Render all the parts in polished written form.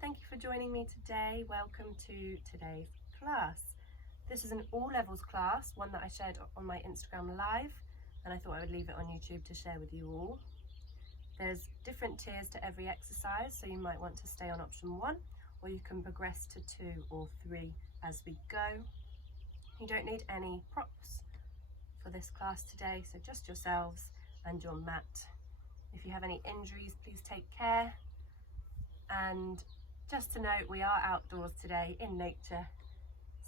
thank you for joining me today. Welcome to today's class. This is an all levels class, one that I shared on my Instagram live, and I thought I would leave it on YouTube to share with you all. There's different tiers to every exercise, so you might want to stay on option 1, or you can progress to 2 or 3 as we go. You don't need any props for this class today, so just yourselves and your mat. If you have any injuries, please take care. And just to note, we are outdoors today in nature.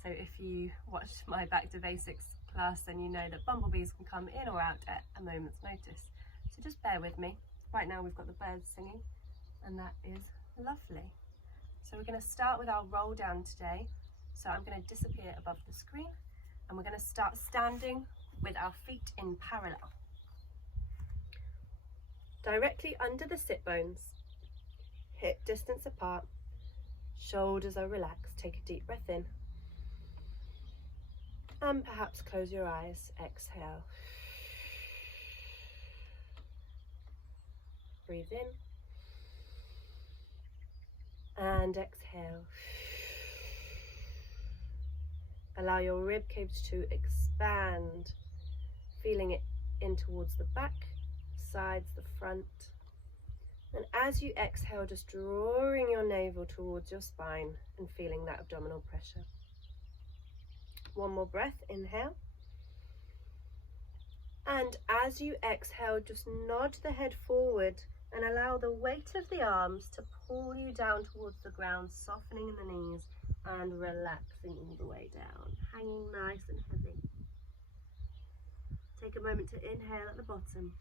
So if you watched my Back to Basics class, then you know that bumblebees can come in or out at a moment's notice. So just bear with me. Right now we've got the birds singing, and that is lovely. So we're going to start with our roll down today. So I'm going to disappear above the screen, and we're going to start standing with our feet in parallel. Directly under the sit bones, hip distance apart, shoulders are relaxed. Take a deep breath in, and perhaps close your eyes. Exhale. Breathe in, and exhale. Allow your rib cage to expand, feeling it in towards the back, sides, the front. And as you exhale, just drawing your navel towards your spine and feeling that abdominal pressure. One more breath, inhale. And as you exhale, just nod the head forward and allow the weight of the arms to pull you down towards the ground, softening in the knees and relaxing all the way down, hanging nice and heavy. Take a moment to inhale at the bottom.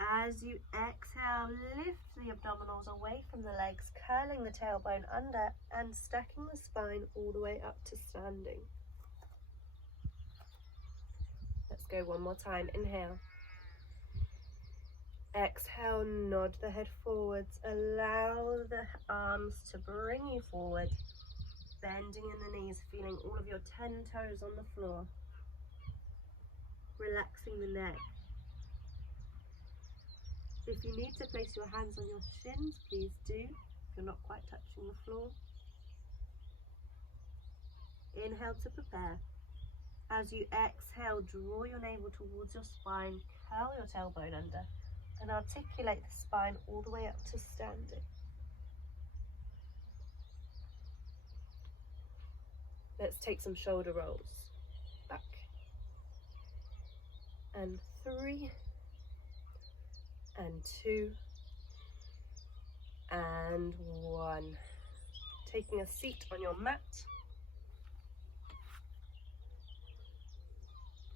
As you exhale, lift the abdominals away from the legs, curling the tailbone under and stacking the spine all the way up to standing. Let's go one more time. Inhale. Exhale, nod the head forwards. Allow the arms to bring you forward, bending in the knees, feeling all of your 10 toes on the floor. Relaxing the neck. If you need to place your hands on your shins, please do, if you're not quite touching the floor. Inhale to prepare. As you exhale, draw your navel towards your spine, curl your tailbone under, and articulate the spine all the way up to standing. Let's take some shoulder rolls. Back. And 3. And 2. And 1. Taking a seat on your mat.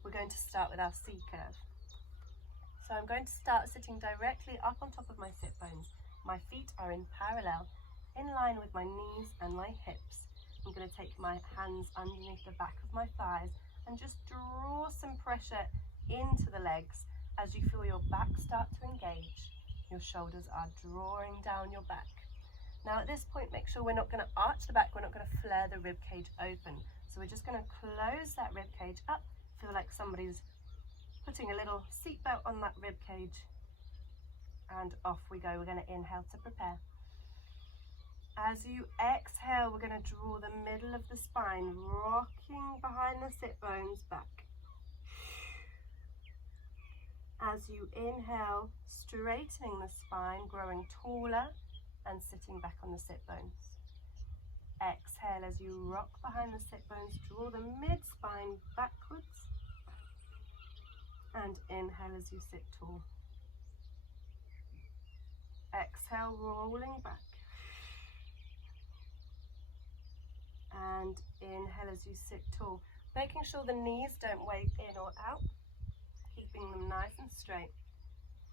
We're going to start with our C curve. So I'm going to start sitting directly up on top of my sit bones. My feet are in parallel, in line with my knees and my hips. I'm going to take my hands underneath the back of my thighs and just draw some pressure into the legs as you feel your back start to engage. Your shoulders are drawing down your back. Now at this point, make sure we're not going to arch the back, we're not going to flare the rib cage open. So we're just going to close that rib cage up. Feel like somebody's putting a little seatbelt on that rib cage, and off we go. We're going to inhale to prepare. As you exhale, we're going to draw the middle of the spine, rocking behind the sit bones back. As you inhale, straightening the spine, growing taller and sitting back on the sit bones. Exhale as you rock behind the sit bones, draw the mid-spine backwards, and inhale as you sit tall. Exhale, rolling back, and inhale as you sit tall, making sure the knees don't wave in or out, keeping them nice and straight,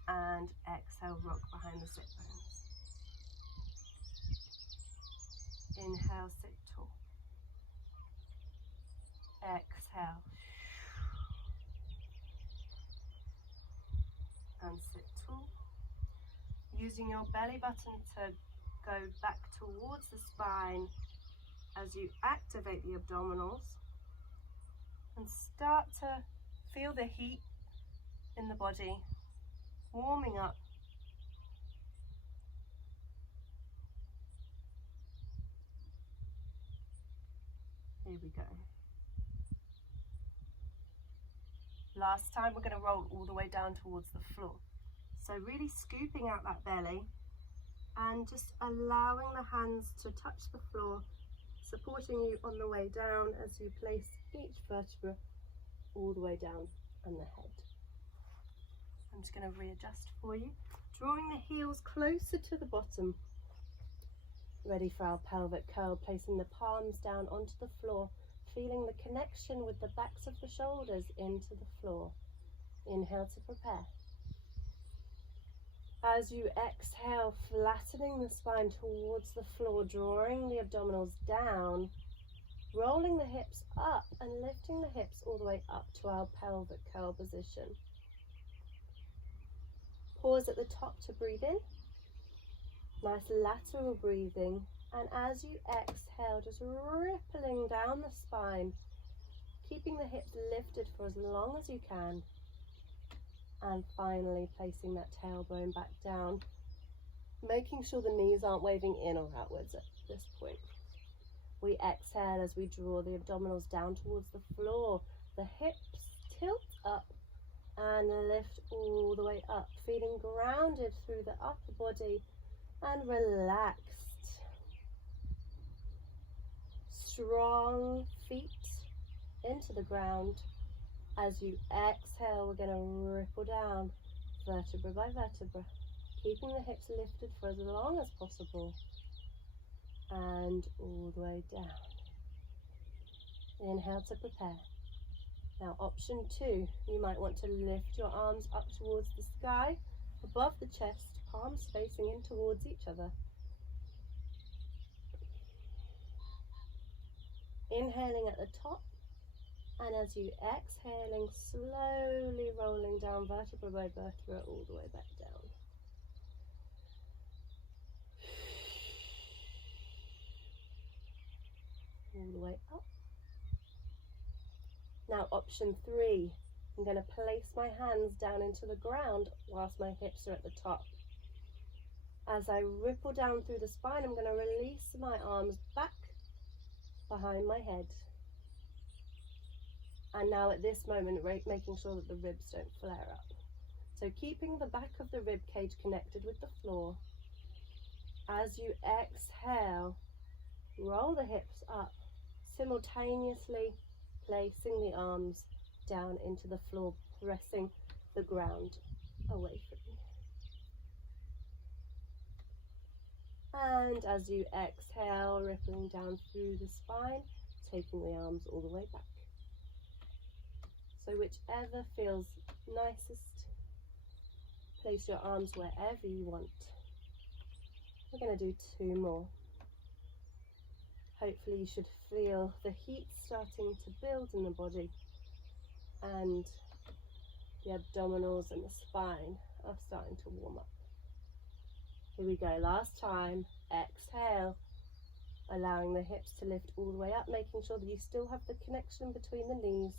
and exhale, rock behind the sit bones. Inhale, sit tall. Exhale. And sit tall. Using your belly button to go back towards the spine as you activate the abdominals. And start to feel the heat in the body, warming up. Here we go. Last time, we're going to roll all the way down towards the floor. So really scooping out that belly and just allowing the hands to touch the floor, supporting you on the way down as you place each vertebra all the way down and the head. I'm just going to readjust for you, drawing the heels closer to the bottom. Ready for our pelvic curl, placing the palms down onto the floor, feeling the connection with the backs of the shoulders into the floor. Inhale to prepare. As you exhale, flattening the spine towards the floor, drawing the abdominals down, rolling the hips up and lifting the hips all the way up to our pelvic curl position. Pause at the top to breathe in. Nice lateral breathing. And as you exhale, just rippling down the spine, keeping the hips lifted for as long as you can. And finally placing that tailbone back down, making sure the knees aren't waving in or outwards at this point. We exhale as we draw the abdominals down towards the floor. The hips tilt up and lift all the way up, feeling grounded through the upper body and relaxed. Strong feet into the ground. As you exhale, we're going to ripple down vertebra by vertebra, keeping the hips lifted for as long as possible, and all the way down. Inhale to prepare. Now option 2, you might want to lift your arms up towards the sky, above the chest, palms facing in towards each other. Inhaling at the top, and as you exhaling, slowly rolling down vertebra by vertebra all the way back down. All the way up. Now option 3, I'm going to place my hands down into the ground whilst my hips are at the top. As I ripple down through the spine, I'm going to release my arms back behind my head. And now at this moment, making sure that the ribs don't flare up. So keeping the back of the rib cage connected with the floor. As you exhale, roll the hips up, simultaneously placing the arms down into the floor, pressing the ground away from you. And as you exhale, rippling down through the spine, taking the arms all the way back. So whichever feels nicest, place your arms wherever you want. We're going to do 2 more. Hopefully you should feel the heat starting to build in the body, and the abdominals and the spine are starting to warm up. Here we go, last time. Exhale, allowing the hips to lift all the way up, making sure that you still have the connection between the knees.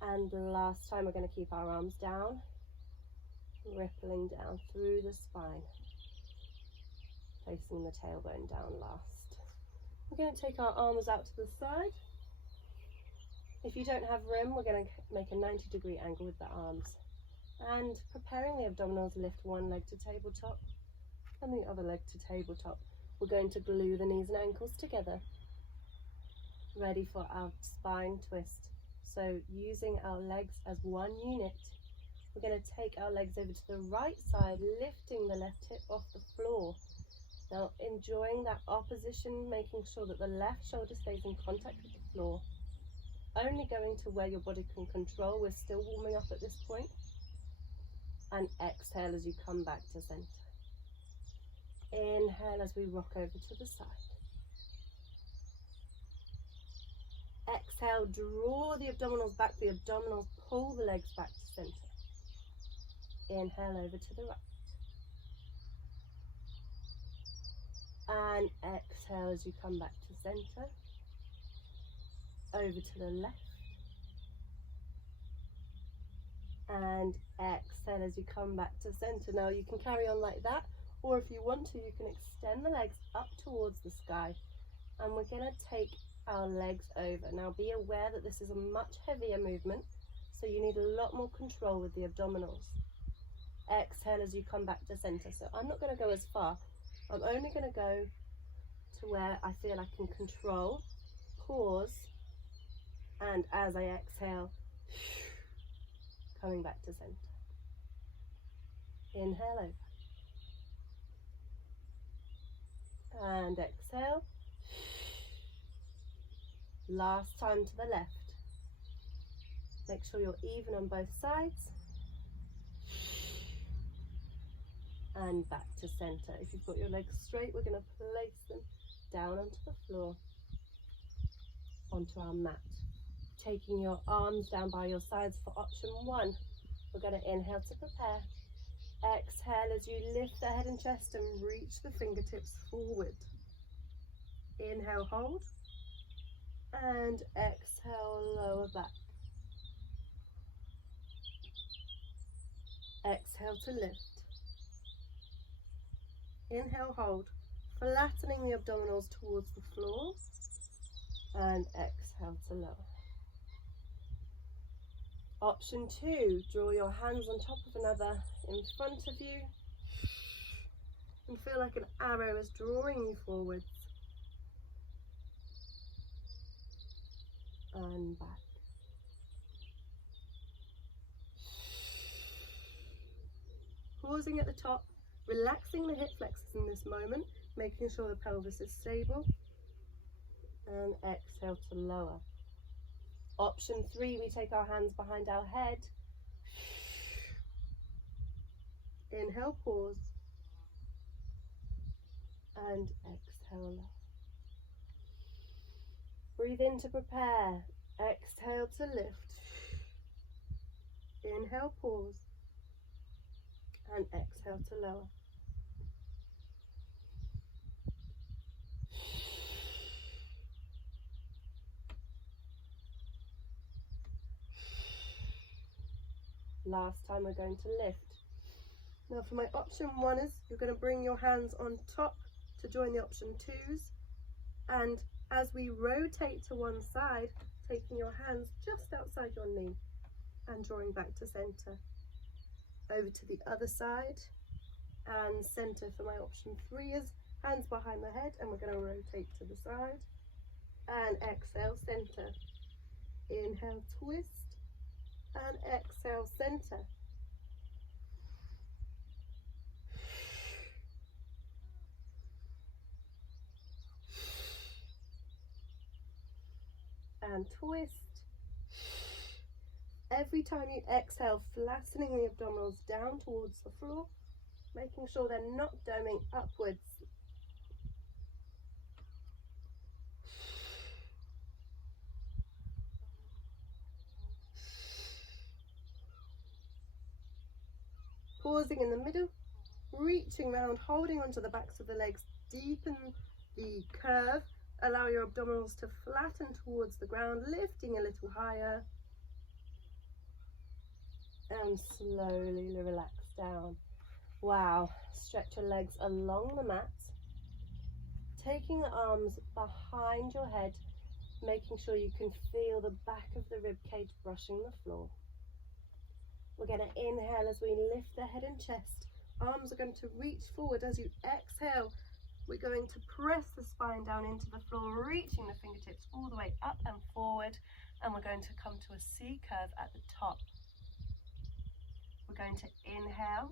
And the last time, we're going to keep our arms down, rippling down through the spine, placing the tailbone down last. We're going to take our arms out to the side. If you don't have room, we're going to make a 90-degree angle with the arms. And preparing the abdominals, lift one leg to tabletop and the other leg to tabletop. We're going to glue the knees and ankles together. Ready for our spine twist. So using our legs as one unit, we're going to take our legs over to the right side, lifting the left hip off the floor. Now enjoying that opposition, making sure that the left shoulder stays in contact with the floor. Only going to where your body can control. We're still warming up at this point. And exhale as you come back to center. Inhale as we rock over to the side. Exhale, draw the abdominals back, the abdominals pull the legs back to center. Inhale over to the right. And exhale as you come back to center. Over to the left. And exhale as you come back to center. Now you can carry on like that, Or if you want to, you can extend the legs up towards the sky. And we're going to take our legs over. Now be aware that this is a much heavier movement, so you need a lot more control with the abdominals. Exhale as you come back to center. So I'm not going to go as far. I'm only going to go to where I feel I can control. Pause. And as I exhale, coming back to center. Inhale over. And exhale. Last time to the left. Make sure you're even on both sides. And back to center. If you've got your legs straight, we're going to place them down onto the floor, onto our mat. Taking your arms down by your sides for option 1. We're going to inhale to prepare. Exhale as you lift the head and chest and reach the fingertips forward. Inhale, hold. And exhale, lower back. Exhale to lift. Inhale, hold, flattening the abdominals towards the floor, and exhale to lower. Option 2, draw your hands on top of another in front of you, and feel like an arrow is drawing you forwards, and back. Pausing at the top, relaxing the hip flexors in this moment, making sure the pelvis is stable, and exhale to lower. Option 3, we take our hands behind our head. Inhale, pause, and exhale. Breathe in to prepare. Exhale to lift. Inhale, pause, and exhale to lower. Last time we're going to lift. Now for my option 1 is you're going to bring your hands on top to join the option 2s, and as we rotate to one side, taking your hands just outside your knee and drawing back to center. Over to the other side and center for my option 3 is hands behind the head, and we're going to rotate to the side and exhale, center. Inhale, twist, and exhale, center. And twist. Every time you exhale, flattening the abdominals down towards the floor, making sure they're not doming upwards. Pausing in the middle, reaching round, holding onto the backs of the legs, deepen the curve, allow your abdominals to flatten towards the ground, lifting a little higher, and slowly relax down. Wow, stretch your legs along the mat, taking the arms behind your head, making sure you can feel the back of the rib cage brushing the floor. We're going to inhale as we lift the head and chest. Arms are going to reach forward. As you exhale, we're going to press the spine down into the floor, reaching the fingertips all the way up and forward, and we're going to come to a C curve at the top. We're going to inhale,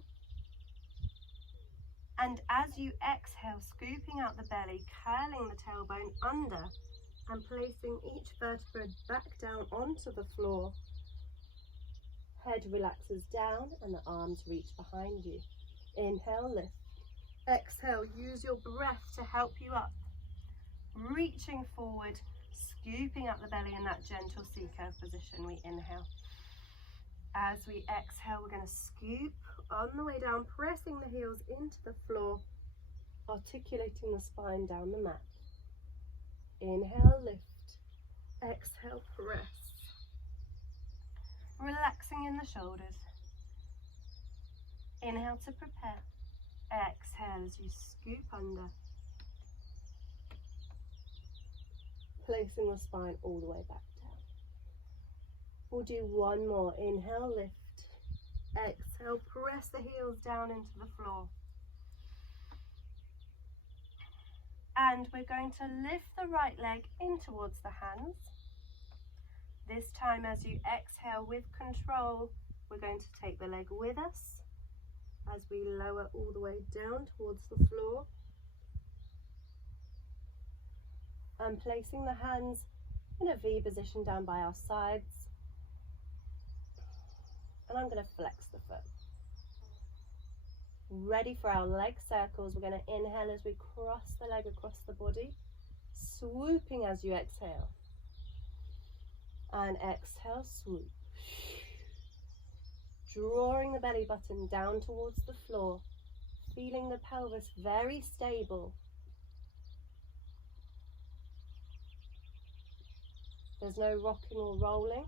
and as you exhale, scooping out the belly, curling the tailbone under and placing each vertebra back down onto the floor. Head relaxes down and the arms reach behind you. Inhale, lift. Exhale, use your breath to help you up. Reaching forward, scooping up the belly in that gentle C-curve position. We inhale. As we exhale, we're going to scoop on the way down, pressing the heels into the floor, articulating the spine down the mat. Inhale, lift. Exhale, press. Relaxing in the shoulders. Inhale to prepare. exhale as you scoop under. Placing the spine all the way back down. We'll do one more. Inhale, lift. Exhale, press the heels down into the floor. And we're going to lift the right leg in towards the hands. This time as you exhale with control, we're going to take the leg with us as we lower all the way down towards the floor. And placing the hands in a V position down by our sides. And I'm going to flex the foot. Ready for our leg circles. We're going to inhale as we cross the leg across the body, swooping as you exhale. And exhale, swoop. Drawing the belly button down towards the floor, feeling the pelvis very stable. There's no rocking or rolling.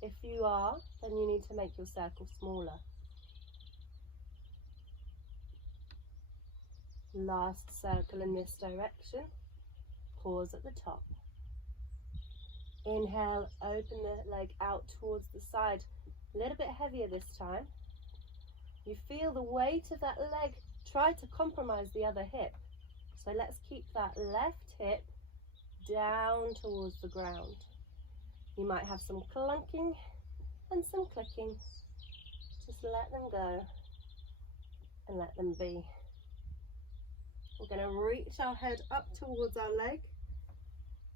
If you are, then you need to make your circle smaller. Last circle in this direction. Pause at the top. Inhale, open the leg out towards the side. A little bit heavier this time. You feel the weight of that leg try to compromise the other hip. So let's keep that left hip down towards the ground. You might have some clunking and some clicking. Just let them go and let them be. We're going to reach our head up towards our leg.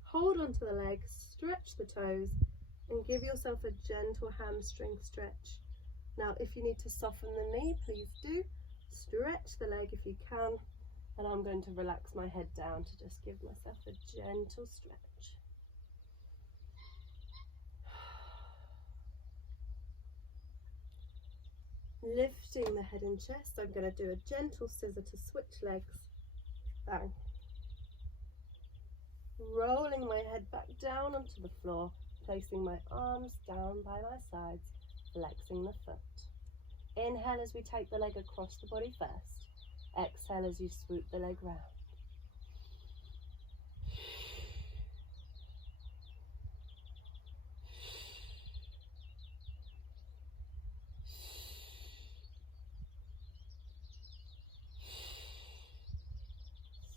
Hold onto the leg, stretch the toes, and give yourself a gentle hamstring stretch. Now, if you need to soften the knee, please do. Stretch the leg if you can. And I'm going to relax my head down to just give myself a gentle stretch. Lifting the head and chest, I'm going to do a gentle scissor to switch legs. Bang. Rolling my head back down onto the floor, placing my arms down by my sides, flexing the foot. Inhale as we take the leg across the body first. Exhale as you swoop the leg round.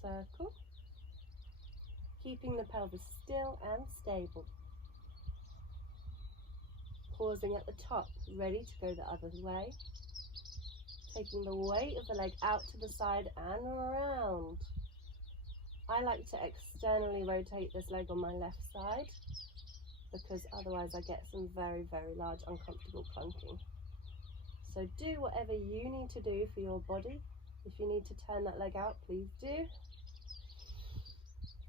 Circle, keeping the pelvis still and stable. Pausing at the top, ready to go the other way. Taking the weight of the leg out to the side and around. I like to externally rotate this leg on my left side because otherwise I get some very, very large uncomfortable clunking. So do whatever you need to do for your body. If you need to turn that leg out, please do.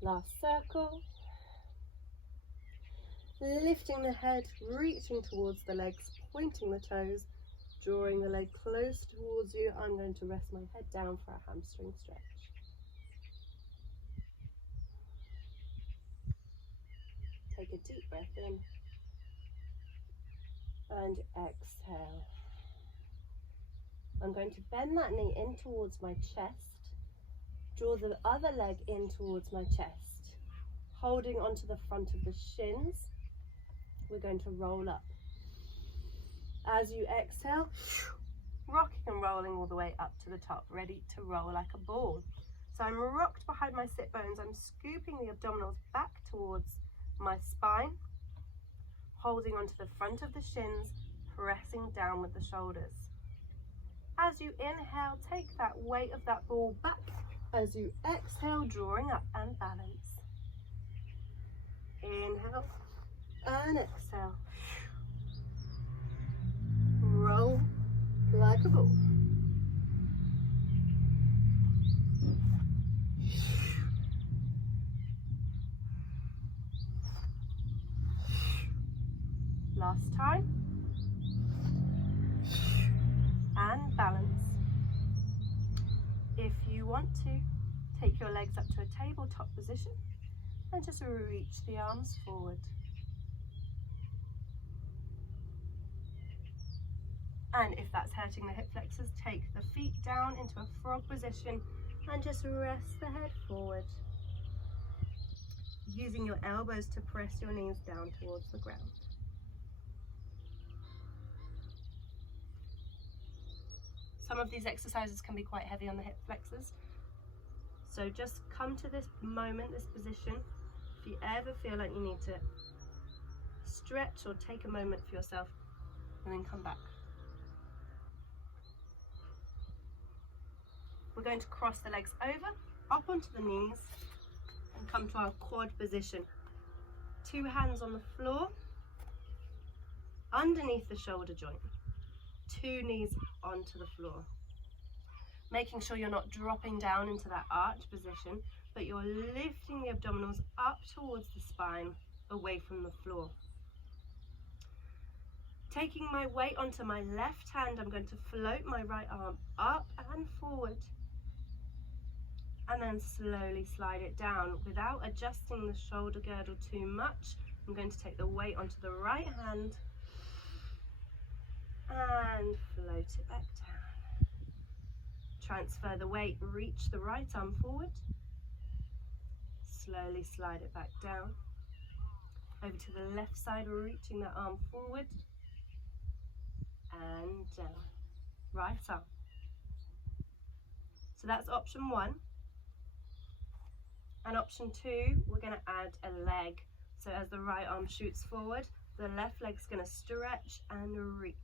Last circle. Lifting the head, reaching towards the legs, pointing the toes, drawing the leg close towards you. I'm going to rest my head down for a hamstring stretch. Take a deep breath in and exhale. I'm going to bend that knee in towards my chest. Draw the other leg in towards my chest. Holding onto the front of the shins, we're going to roll up. As you exhale, rocking and rolling all the way up to the top, ready to roll like a ball. So I'm rocked behind my sit bones. I'm scooping the abdominals back towards my spine, holding onto the front of the shins, pressing down with the shoulders. As you inhale, take that weight of that ball back. As you exhale, drawing up and balance. Inhale and exhale. Roll like a ball. Last time. And balance. If you want to, take your legs up to a tabletop position and just reach the arms forward. And if that's hurting the hip flexors, take the feet down into a frog position and just rest the head forward, using your elbows to press your knees down towards the ground. Some of these exercises can be quite heavy on the hip flexors, so just come to this moment, this position. If you ever feel like you need to stretch or take a moment for yourself, and then come back. We're going to cross the legs over, up onto the knees, and come to our quad position. 2 hands on the floor, underneath the shoulder joint. 2 knees onto the floor. Making sure you're not dropping down into that arch position, but you're lifting the abdominals up towards the spine, away from the floor. Taking my weight onto my left hand, I'm going to float my right arm up and forward, and then slowly slide it down without adjusting the shoulder girdle too much. I'm going to take the weight onto the right hand and float it back down. Transfer the weight, reach the right arm forward, slowly slide it back down. Over to the left side, reaching the arm forward and down. Right arm. So that's option 1. And option 2, we're going to add a leg. So as the right arm shoots forward, the left leg's going to stretch and reach.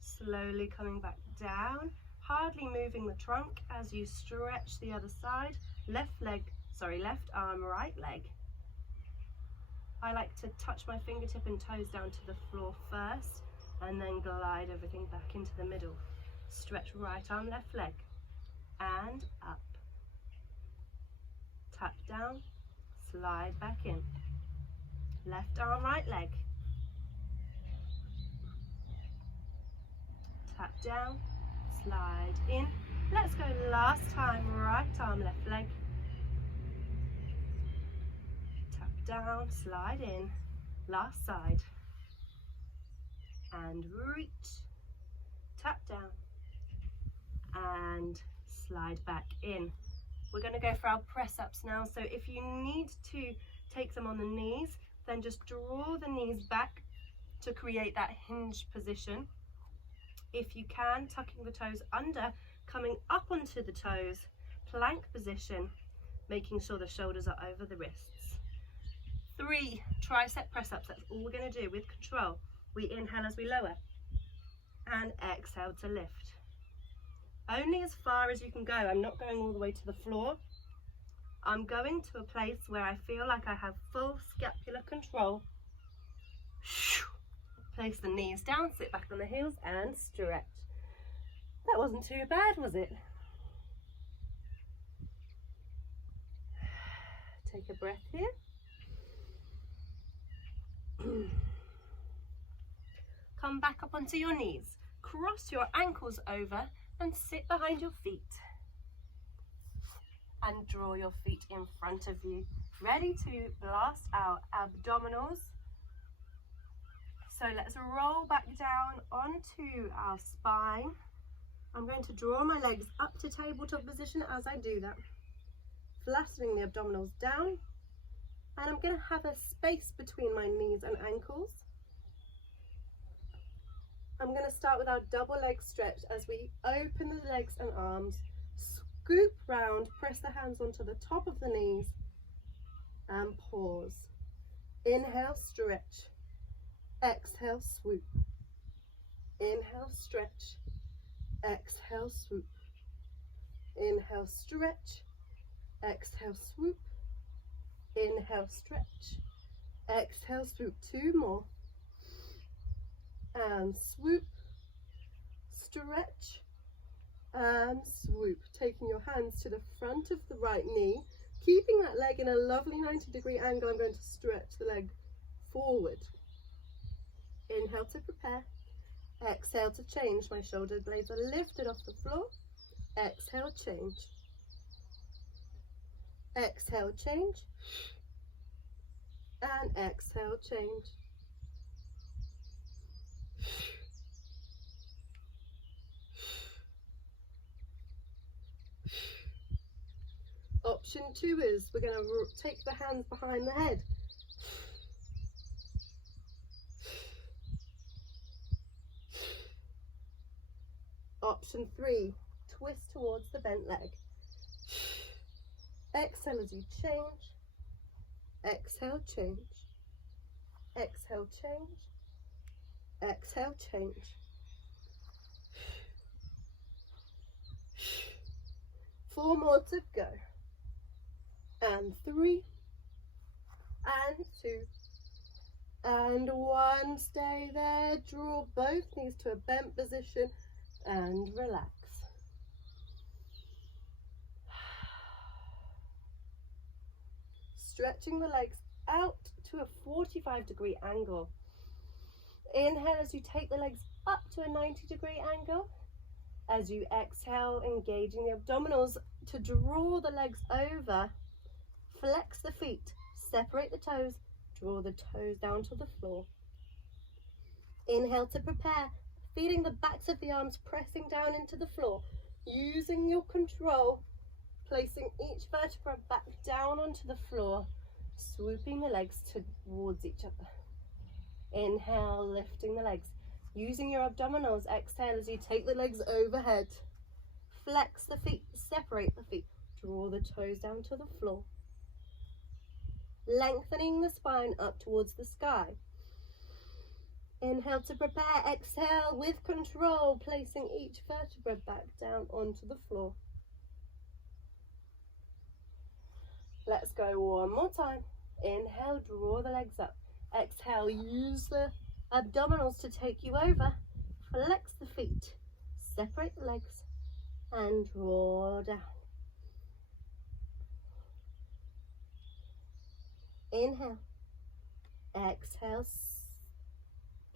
Slowly coming back down, hardly moving the trunk as you stretch the other side. Left arm, right leg. I like to touch my fingertip and toes down to the floor first, and then glide everything back into the middle. Stretch right arm, left leg, and up. Tap down, slide back in. Left arm, right leg. Tap down, slide in. Let's go last time, right arm, left leg. Tap down, slide in. Last side. And reach. Tap down. And slide back in. We're going to go for our press ups now. So if you need to take them on the knees, then just draw the knees back to create that hinge position. If you can, tucking the toes under, coming up onto the toes, plank position, making sure the shoulders are over the wrists. 3 tricep press ups, that's all we're going to do with control. We inhale as we lower and exhale to lift. Only as far as you can go. I'm not going all the way to the floor. I'm going to a place where I feel like I have full scapular control. Place the knees down, sit back on the heels and stretch. That wasn't too bad, was it? Take a breath here. Come back up onto your knees. Cross your ankles over and sit behind your feet. And draw your feet in front of you. Ready to blast our abdominals. So let's roll back down onto our spine. I'm going to draw my legs up to tabletop position as I do that. Flattening the abdominals down. And I'm going to have a space between my knees and ankles. I'm going to start with our double leg stretch as we open the legs and arms. Scoop round, press the hands onto the top of the knees and pause. Inhale, stretch. Exhale, swoop. Inhale, stretch. Exhale, swoop. Inhale, stretch. Exhale, swoop. Inhale, stretch. Exhale, swoop. 2 more. And swoop. Stretch. And swoop. Taking your hands to the front of the right knee. Keeping that leg in a lovely 90-degree angle, I'm going to stretch the leg forward. Inhale to prepare. Exhale to change. My shoulder blades are lifted off the floor. Exhale, change. Exhale, change. And exhale, change. Option 2 is we're going to take the hands behind the head. Option 3, twist towards the bent leg. Exhale as you change. Exhale, change. Exhale, change. Exhale, change. 4 more to go. And 3, and 2, and 1. Stay there. Draw both knees to a bent position and relax. Stretching the legs out to a 45-degree angle. Inhale as you take the legs up to a 90-degree angle. As you exhale, engaging the abdominals to draw the legs over. Flex the feet, separate the toes, draw the toes down to the floor. Inhale to prepare, feeling the backs of the arms pressing down into the floor. Using your control, placing each vertebra back down onto the floor, swooping the legs towards each other. Inhale, lifting the legs. Using your abdominals, exhale as you take the legs overhead. Flex the feet, separate the feet, draw the toes down to the floor. Lengthening the spine up towards the sky. Inhale to prepare, exhale with control, placing each vertebra back down onto the floor. Let's go one more time. Inhale, draw the legs up. Exhale, use the abdominals to take you over. Flex the feet, separate the legs, and draw down. Inhale, exhale,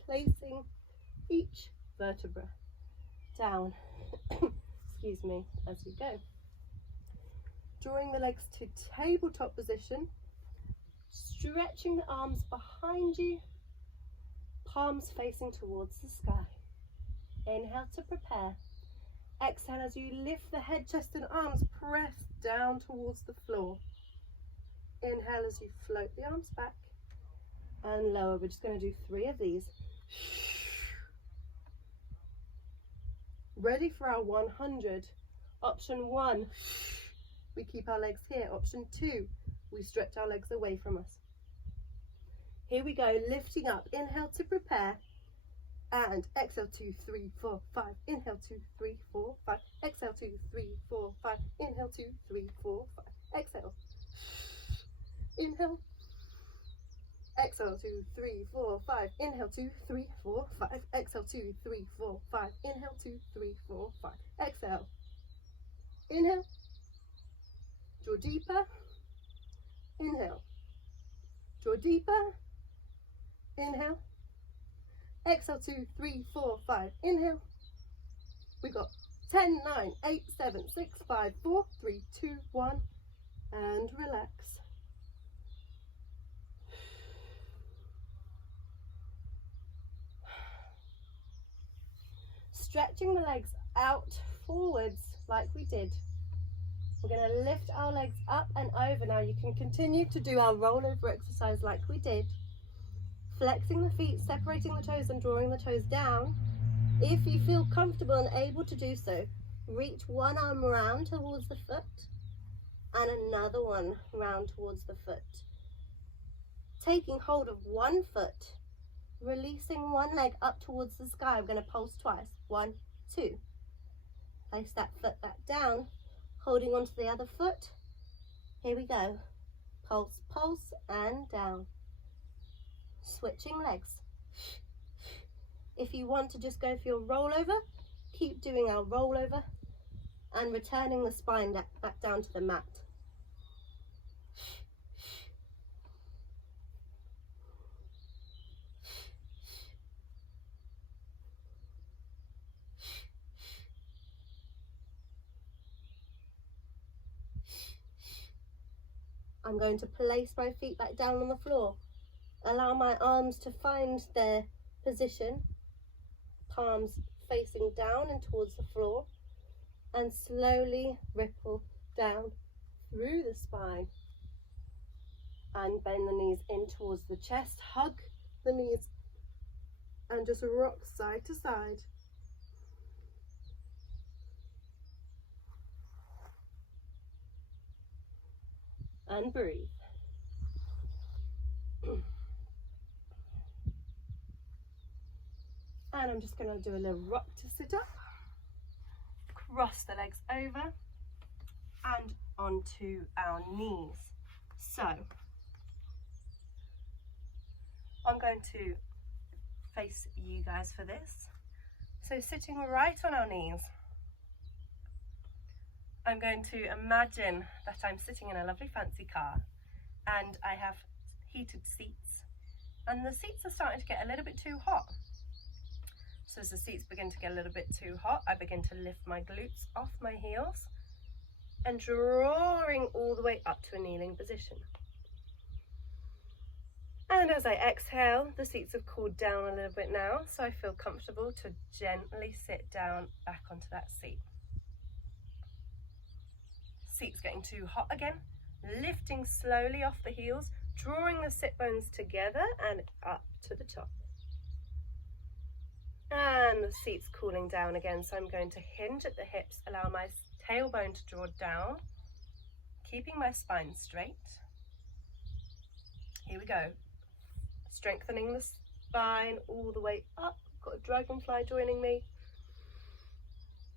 placing each vertebra down, excuse me, as we go. Drawing the legs to tabletop position, stretching the arms behind you, palms facing towards the sky. Inhale to prepare. Exhale as you lift the head, chest and arms, press down towards the floor. Inhale as you float the arms back and lower. We're just going to do 3 of these. Ready for our 100. Option 1, we keep our legs here. Option 2, we stretch our legs away from us. Here we go, lifting up. Inhale to prepare. And exhale, 2, 3, 4, 5. Inhale, 2, 3, 4, 5. Exhale, 2, 3, 4, 5. Inhale, 2, 3, 4, 5. Exhale. Inhale. Exhale, 2, 3, 4, 5. Inhale, 2, 3, 4, 5. Exhale, 2, 3, 4, 5. Inhale, 2, 3, 4, 5. Exhale. Inhale. Draw deeper. Inhale. Draw deeper. Inhale. Exhale, 2, 3, 4, 5. Inhale. We got 10, 9, 8, 7, 6, 5, 4, 3, 2, 1. And relax. Stretching the legs out forwards like we did. We're going to lift our legs up and over. Now you can continue to do our rollover exercise like we did. Flexing the feet, separating the toes and drawing the toes down. If you feel comfortable and able to do so, reach one arm round towards the foot and another one round towards the foot. Taking hold of one foot, releasing one leg up towards the sky. We're going to pulse twice. 1, 2. Place that foot back down, holding onto the other foot. Here we go. Pulse, pulse, and down. Switching legs. If you want to just go for your rollover, keep doing our rollover and returning the spine back down to the mat. I'm going to place my feet back down on the floor. Allow my arms to find their position, palms facing down and towards the floor, and slowly ripple down through the spine and bend the knees in towards the chest. Hug the knees and just rock side to side. And breathe. And I'm just going to do a little rock to sit up. Cross the legs over and onto our knees. So I'm going to face you guys for this. So sitting right on our knees, I'm going to imagine that I'm sitting in a lovely fancy car and I have heated seats, and the seats are starting to get a little bit too hot. So as the seats begin to get a little bit too hot, I begin to lift my glutes off my heels and drawing all the way up to a kneeling position. And as I exhale, the seats have cooled down a little bit now, so I feel comfortable to gently sit down back onto that seat. Seat's getting too hot again, lifting slowly off the heels, drawing the sit bones together and up to the top. And the seat's cooling down again, so I'm going to hinge at the hips, allow my tailbone to draw down, keeping my spine straight. Here we go. Strengthening the spine all the way up. Got a dragonfly joining me.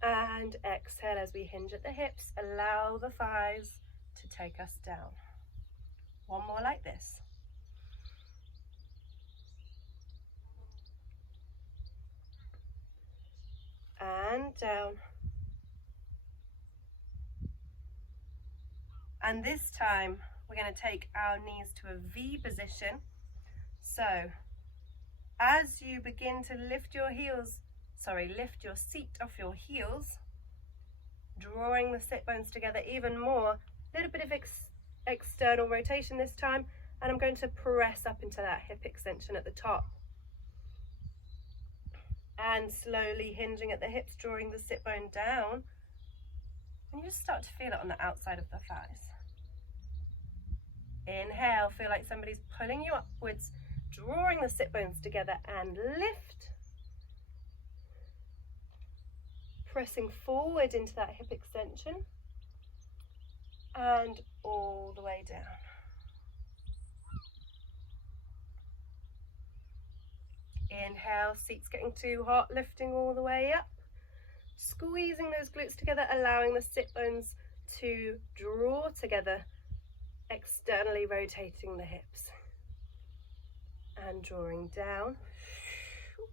And exhale as we hinge at the hips. Allow the thighs to take us down. One more like this. And down. And this time we're going to take our knees to a V position. So as you begin to lift your seat off your heels, drawing the sit bones together even more, a little bit of external rotation this time, and I'm going to press up into that hip extension at the top. And slowly hinging at the hips, drawing the sit bone down, and you just start to feel it on the outside of the thighs. Inhale, feel like somebody's pulling you upwards, drawing the sit bones together, and lift. Pressing forward into that hip extension and all the way down. Inhale, seat's getting too hot, lifting all the way up, squeezing those glutes together, allowing the sit bones to draw together, externally rotating the hips and drawing down.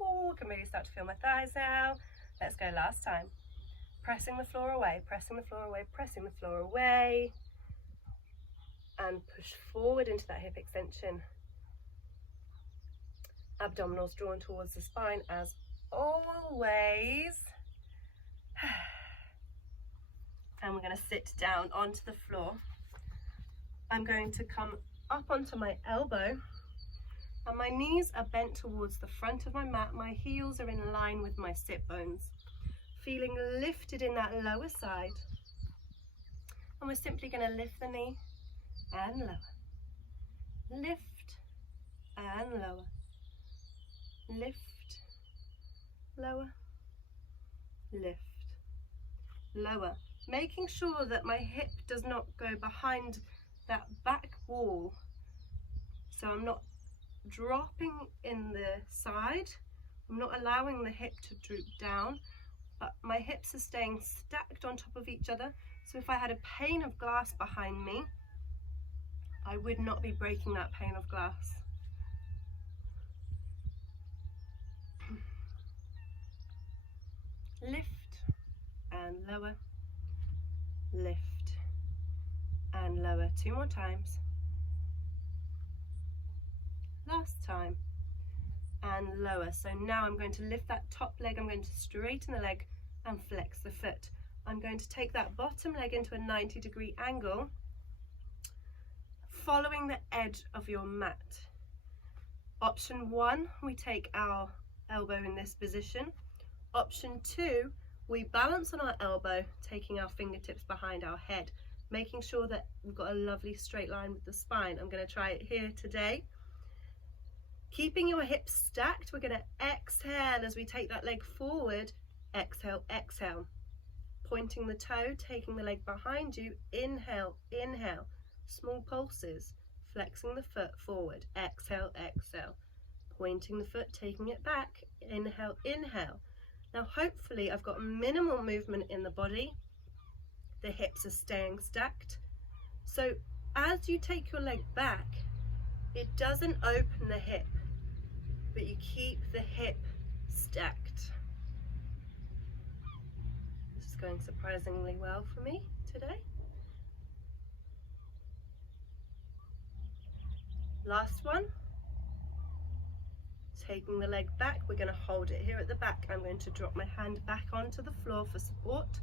Oh, can really start to feel my thighs now. Let's go last time. Pressing the floor away, pressing the floor away, pressing the floor away, and push forward into that hip extension. Abdominals drawn towards the spine as always. And we're going to sit down onto the floor. I'm going to come up onto my elbow, and my knees are bent towards the front of my mat. My heels are in line with my sit bones, feeling lifted in that lower side. And we're simply going to lift the knee and lower. Lift and lower. Lift, lower, lift, lower. Making sure that my hip does not go behind that back wall. So I'm not dropping in the side. I'm not allowing the hip to droop down, but my hips are staying stacked on top of each other. So if I had a pane of glass behind me, I would not be breaking that pane of glass. Lift and lower, lift and lower. 2 more times. Last time. And lower. So now I'm going to lift that top leg, I'm going to straighten the leg and flex the foot. I'm going to take that bottom leg into a 90-degree angle, following the edge of your mat. Option 1, we take our elbow in this position. Option 2, we balance on our elbow, taking our fingertips behind our head. making sure that we've got a lovely straight line with the spine. I'm going to try it here today. Keeping your hips stacked, we're going to exhale as we take that leg forward. Exhale, exhale. Pointing the toe, taking the leg behind you. Inhale, inhale. Small pulses. Flexing the foot forward. Exhale, exhale. Pointing the foot, taking it back. Inhale, inhale. Now hopefully I've got minimal movement in the body. The hips are staying stacked. So as you take your leg back, it doesn't open the hip, but you keep the hip stacked. This is going surprisingly well for me today. Last one. Taking the leg back, we're going to hold it here at the back. I'm going to drop my hand back onto the floor for support,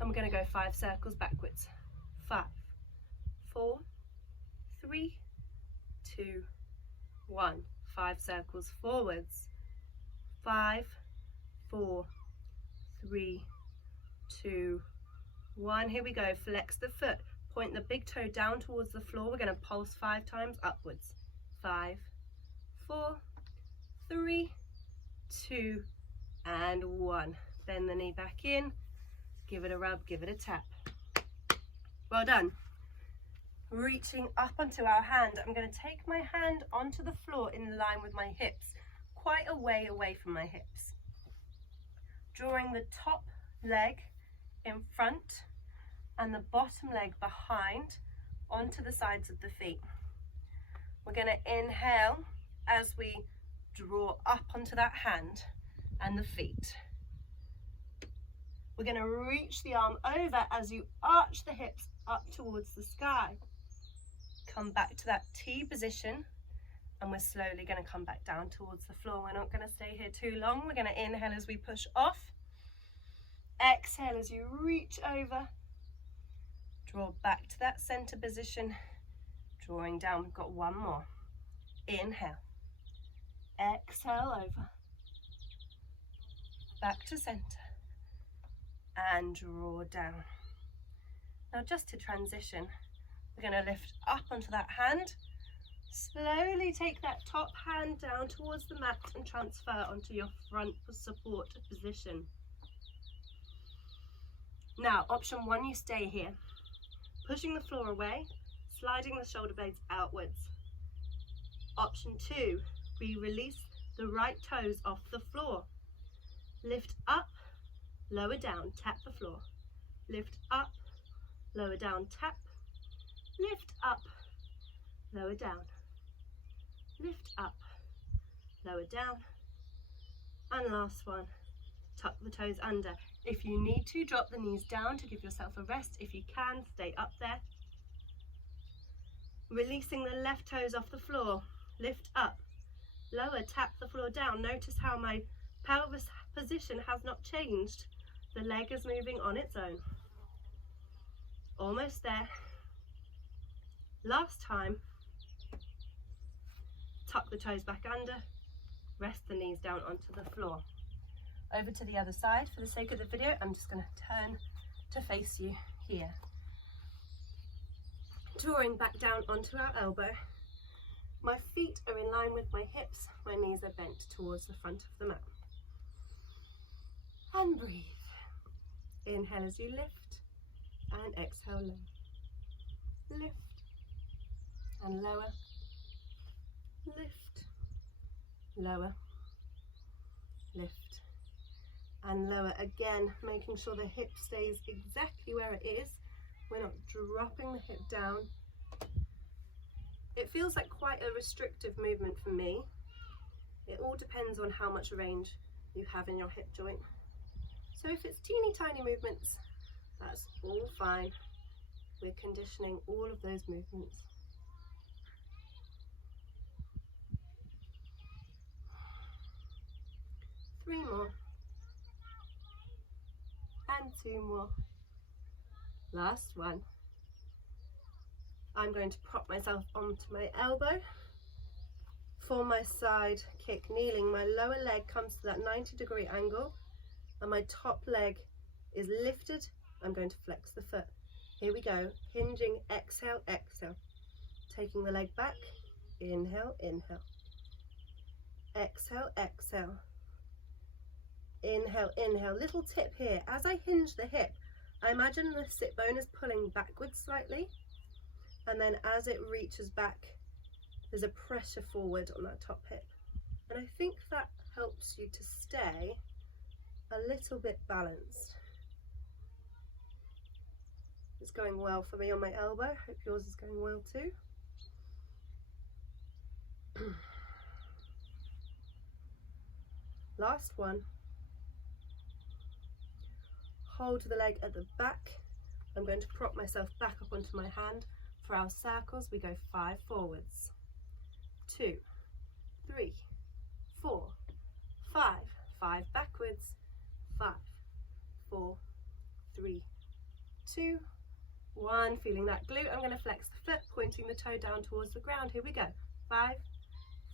and we're going to go 5 circles backwards. 5, 4, 3, 2, 1. 5 circles forwards. 5, 4, 3, 2, 1. Here we go. Flex the foot. Point the big toe down towards the floor. We're going to pulse 5 times upwards. 5, 4, 3, 2, and 1. Bend the knee back in. Give it a rub. Give it a tap. Well done. Reaching up onto our hand, I'm going to take my hand onto the floor in line with my hips, quite a way away from my hips. Drawing the top leg in front and the bottom leg behind onto the sides of the feet. We're going to inhale as we draw up onto that hand and the feet. We're going to reach the arm over as you arch the hips up towards the sky. Come back to that T position, and we're slowly going to come back down towards the floor. We're not going to stay here too long. We're going to inhale as we push off. Exhale as you reach over. Draw back to that center position. Drawing down. We've got one more. Inhale. Exhale over. Back to center. And draw down. Now just to transition, we're going to lift up onto that hand. Slowly take that top hand down towards the mat and transfer onto your front support position. Now, option 1, you stay here. Pushing the floor away, sliding the shoulder blades outwards. Option 2, we release the right toes off the floor. Lift up, lower down, tap the floor. Lift up, lower down, tap. Lift up, lower down. Lift up, lower down. And last one, tuck the toes under. If you need to, drop the knees down to give yourself a rest. If you can, stay up there. Releasing the left toes off the floor. Lift up, lower, tap the floor down. Notice how my pelvis position has not changed. The leg is moving on its own. Almost there. Last time. Tuck the toes back under. Rest the knees down onto the floor. Over to the other side. For the sake of the video, I'm just going to turn to face you here. Drawing back down onto our elbow. My feet are in line with my hips. My knees are bent towards the front of the mat. And breathe. Inhale as you lift and exhale low. Lift and lower. Lift, lower, lift and lower. Again, making sure the hip stays exactly where it is. We're not dropping the hip down. It feels like quite a restrictive movement for me. It all depends on how much range you have in your hip joint. So if it's teeny tiny movements, that's all fine. We're conditioning all of those movements. Three more. And 2 more. Last one. I'm going to prop myself onto my elbow. For my side kick, kneeling, my lower leg comes to that 90-degree angle and my top leg is lifted. I'm going to flex the foot. Here we go, hinging, exhale, exhale. Taking the leg back, inhale, inhale. Exhale, exhale. Inhale, inhale. Little tip here, as I hinge the hip, I imagine the sit bone is pulling backwards slightly, and then as it reaches back, there's a pressure forward on that top hip. And I think that helps you to stay a little bit balanced. It's going well for me on my elbow. Hope yours is going well too. Last one. Hold the leg at the back. I'm going to prop myself back up onto my hand. For our circles, we go 5 forwards, 2, 3, 4, 5, 5 backwards, 5, 4, 3, 2, 1. Feeling that glute. I'm going to flex the foot, pointing the toe down towards the ground. Here we go. 5,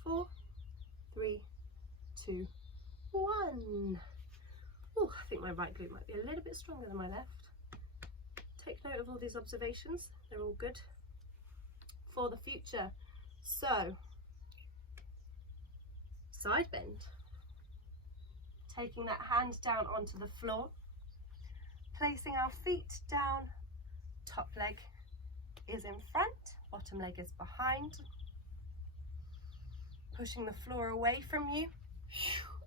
4, 3, 2, 1. Oh, I think my right glute might be a little bit stronger than my left. Take note of all these observations. They're all good for the future. So, side bend. Taking that hand down onto the floor. Placing our feet down. Top leg is in front. Bottom leg is behind. Pushing the floor away from you.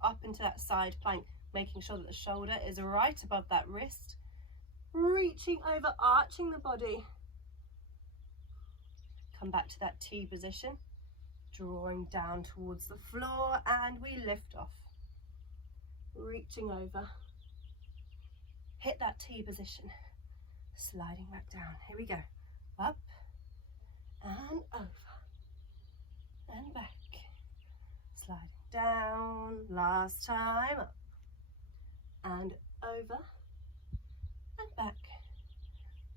Up into that side plank. Making sure that the shoulder is right above that wrist. Reaching over, arching the body. Come back to that T position. Drawing down towards the floor, and we lift off. Reaching over. Hit that T position. Sliding back down. Here we go. Up and over. And back. Sliding down. Last time. Up. And over and back,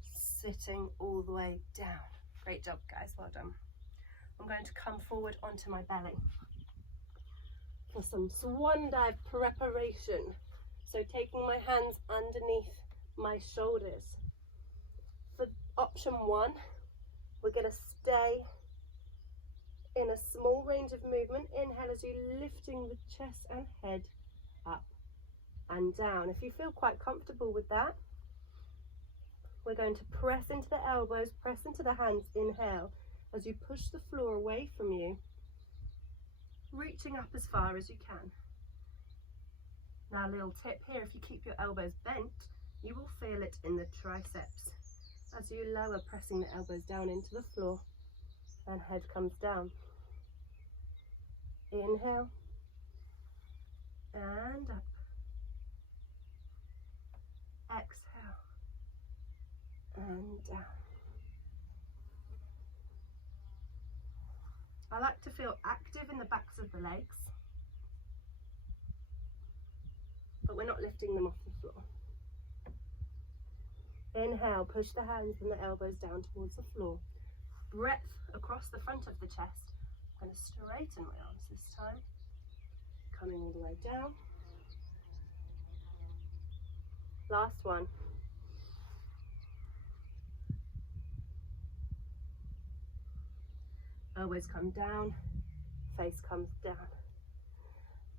sitting all the way down. Great job, guys, well done. I'm going to come forward onto my belly for some swan dive preparation. So taking my hands underneath my shoulders. For option 1, we're going to stay in a small range of movement. Inhale as you're lifting the chest and head up and down. If you feel quite comfortable with that, we're going to press into the elbows, press into the hands. Inhale as you push the floor away from you, reaching up as far as you can. Now, a little tip here, if you keep your elbows bent, you will feel it in the triceps as you lower, pressing the elbows down into the floor, and head comes down. Inhale and up. Exhale and down. I like to feel active in the backs of the legs, but we're not lifting them off the floor. Inhale, push the hands and the elbows down towards the floor. Breath across the front of the chest. I'm going to straighten my arms this time, coming all the way down. Last one. Elbows come down, face comes down.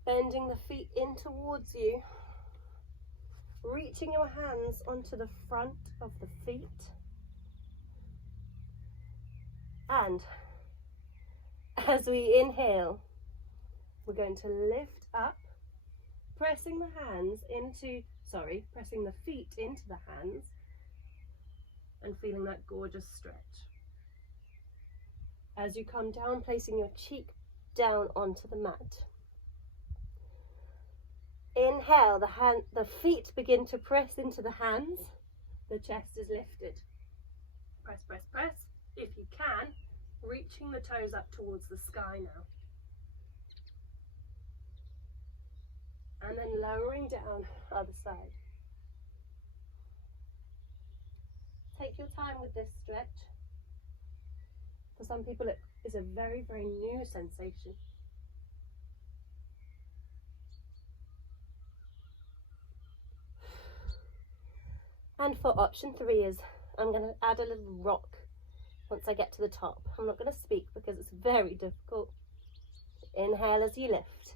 Bending the feet in towards you. Reaching your hands onto the front of the feet. And as we inhale, we're going to lift up, pressing the feet into the hands and feeling that gorgeous stretch. As you come down, placing your cheek down onto the mat. Inhale, the feet begin to press into the hands. The chest is lifted. Press, press, press. If you can, reaching the toes up towards the sky now. And then lowering down, other side. Take your time with this stretch. For some people, it is a very, very new sensation. And for option 3 is I'm going to add a little rock once I get to the top. I'm not going to speak because it's very difficult. Inhale as you lift.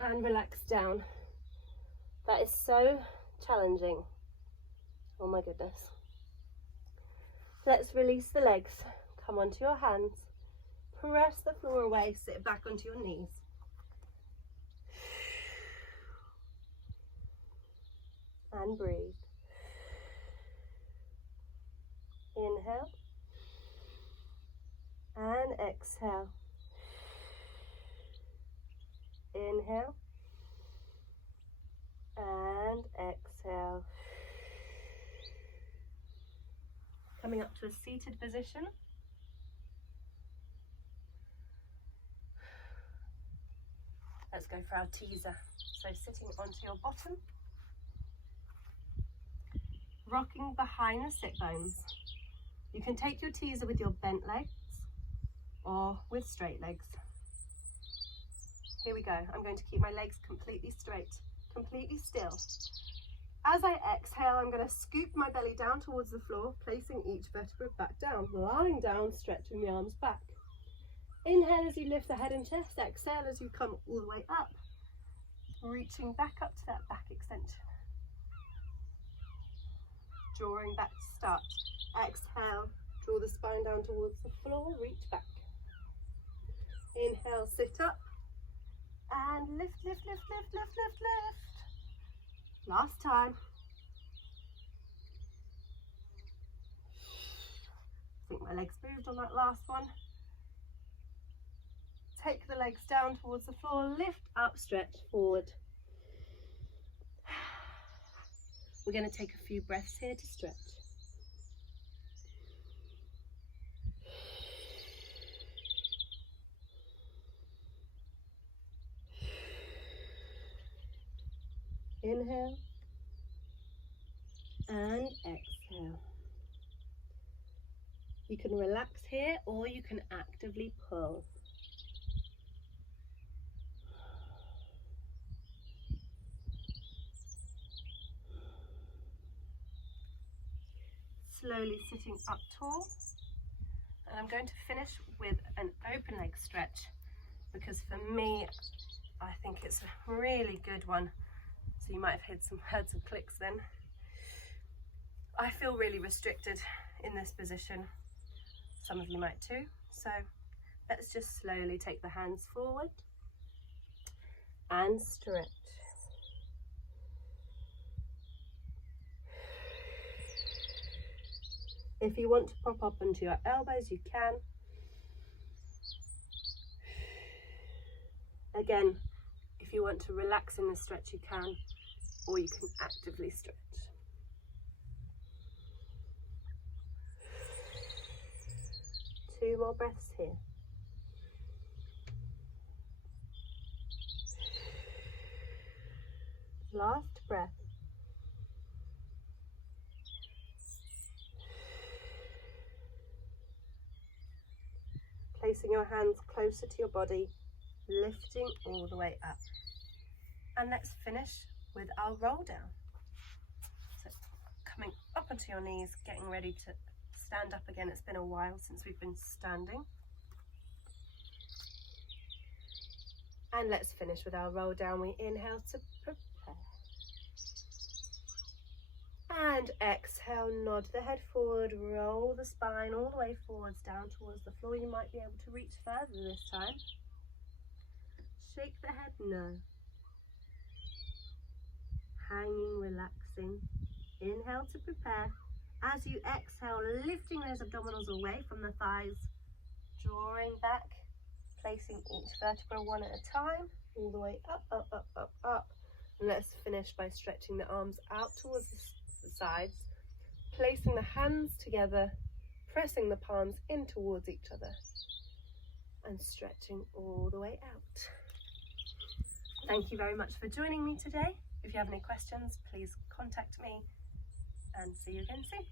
And relax down. That is so challenging. Oh my goodness. Let's release the legs. Come onto your hands. Press the floor away. Sit back onto your knees. And breathe. Inhale. And exhale. Inhale. And exhale. Coming up to a seated position. Let's go for our teaser. So sitting onto your bottom, rocking behind the sit bones. You can take your teaser with your bent legs or with straight legs. Here we go. I'm going to keep my legs completely straight, completely still. As I exhale, I'm going to scoop my belly down towards the floor, placing each vertebra back down, lying down, stretching the arms back. Inhale as you lift the head and chest. Exhale as you come all the way up, reaching back up to that back extension. Drawing back to start. Exhale, draw the spine down towards the floor, reach back. Inhale, sit up, and lift, lift, lift, lift, lift, lift, lift. Last time. I think my legs moved on that last one. Take the legs down towards the floor, lift up, stretch forward. We're going to take a few breaths here to stretch. Inhale and exhale. You can relax here or you can actively pull. Slowly sitting up tall, and I'm going to finish with an open leg stretch because for me I think it's a really good one. So you might have heard some clicks then. I feel really restricted in this position. Some of you might too. So let's just slowly take the hands forward and stretch. If you want to pop up onto your elbows, you can. Again, if you want to relax in the stretch, you can, or you can actively stretch. Two more breaths here. Last breath. Placing your hands closer to your body, lifting all the way up. And let's finish with our roll down. So coming up onto your knees, getting ready to stand up again. It's been a while since we've been standing. And let's finish with our roll down. We inhale to prepare. And exhale, nod the head forward, roll the spine all the way forwards down towards the floor. You might be able to reach further this time. Shake the head no. Hanging, relaxing. Inhale to prepare. As you exhale, lifting those abdominals away from the thighs, drawing back, placing each vertebra one at a time, all the way up, up, up, up, up. And let's finish by stretching the arms out towards the sides, placing the hands together, pressing the palms in towards each other, and stretching all the way out. Thank you very much for joining me today. If you have any questions, please contact me, and see you again soon.